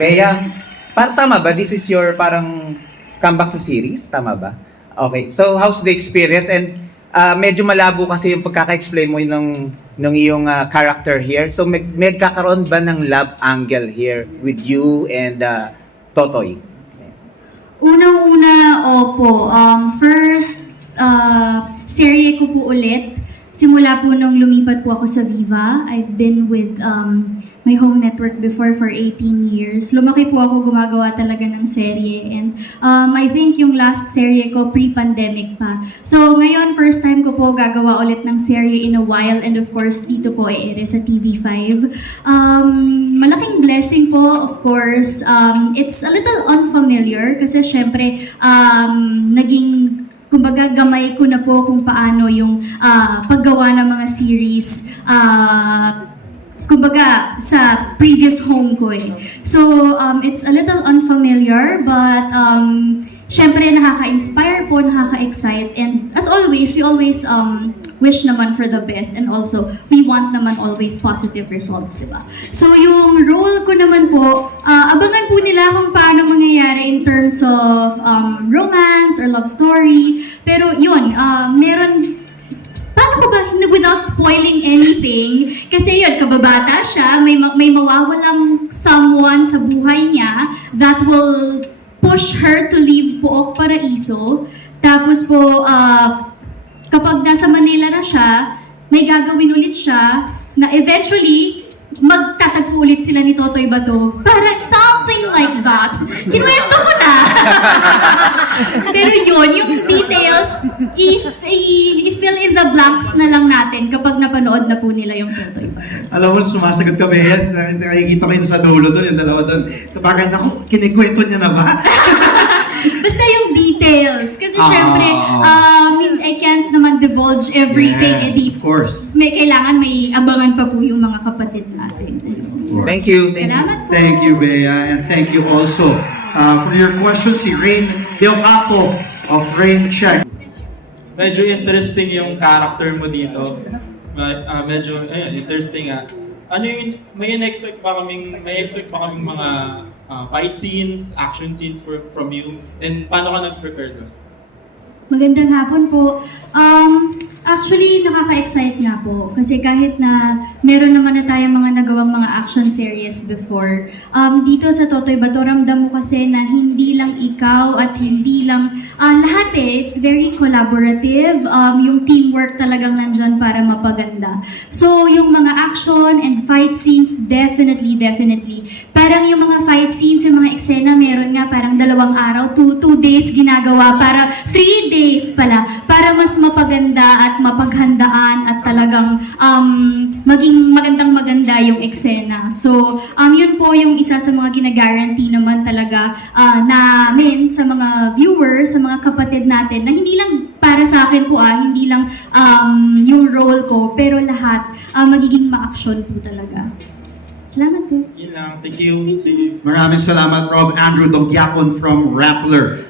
Kaya, para tama ba? This is your parang comeback sa series? Tama ba? Okay. So, how's the experience? And ah, medyo malabo kasi yung pagkaka-explain mo ng, ng iyong ah, character here. So, may, may kakaroon ba ng love angle here with you and ah, Totoy? Unang-una, opo. Um, first, uh, serye ko po ulit. Simula po nung lumipat po ako sa Viva. I've been with um, my home network before for 18 years. Lumaki po ako gumagawa talaga ng serye. And um, I think yung last serye ko pre-pandemic pa. So ngayon, first time ko po gagawa ulit ng serye in a while. And of course, dito po ay sa TV5. Um, malaking blessing po, of course. Um, it's a little unfamiliar kasi syempre, um, naging kumbaga gamay ko na po kung paano yung ah, paggawa ng mga series ah, kumbaga sa previous home ko eh. So um, it's a little unfamiliar but um, syempre nakaka-inspire po, nakaka-excite and as always, we always um, wish naman for the best and also we want naman always positive results, di ba? So yung role ko naman po, ah, abangan po nila kung paano mangyayari in terms of um, romance or love story. Pero yun, ah, meron paano ko ba, without spoiling anything, kasi yun, kababata siya, may, ma- may mawawalang someone sa buhay niya that will push her to leave Pook Paraiso. Tapos po, ah, kapag nasa Manila na siya, may gagawin ulit siya na eventually, magtatagpo ulit sila ni Totoy Bato. Parang something like that. Kinuwento ko na. Pero yun, yung details, if, i-fill in the blanks na lang natin kapag napanood na po nila yung Totoy Bato. Alam mo, sumasagot ka ba yan? Nakikita ko yun sa dulo doon, yung dalawa doon. Parang ako, kinikwento niya na ba? Basta yung details. Kasi Ah, syempre, um, I can't naman divulge everything. Yes, Edi, of course. may kailangan may abangan pa po yung mga kapatid natin. Thank you. Thank you. Salamat po. Thank you, Bea, and thank you also uh, for your question, si Rain Del Capo of Rain Check. medyo interesting yung character mo dito. But, ah, medyo, ayun, interesting nga. Ano yung, may in-expect pa kaming, may expect pa kaming mga ah, fight scenes, action scenes for, from you, and paano ka nag-prepare doon? Magandang hapon po. Um, actually, nakaka-excite nga po. Kasi kahit na meron naman na tayong mga nagawang mga action series before, um, dito sa Totoy Bato, ramdam mo kasi na hindi lang ikaw at hindi lang ah, lahat eh. It's very collaborative. Um, yung teamwork talagang nandyan para mapaganda. So, yung mga action and fight scenes, definitely, definitely. Parang yung mga fight scenes, yung mga eksena, meron nga parang dalawang araw, two, two days ginagawa, para three days pala, para mas mapaganda at mapaghandaan at talagang um, maging magandang maganda yung eksena. So, um, yun po yung isa sa mga ginagaranty naman talaga ah, namin sa mga viewers, sa mga kapatid natin, na hindi lang para sa akin po ah, hindi lang um, yung role ko, pero lahat ah, magiging ma-action po talaga. Salamat po. Yun lang. Thank you. Thank you. Maraming salamat, Rob Andrew Dogyapon from Rappler.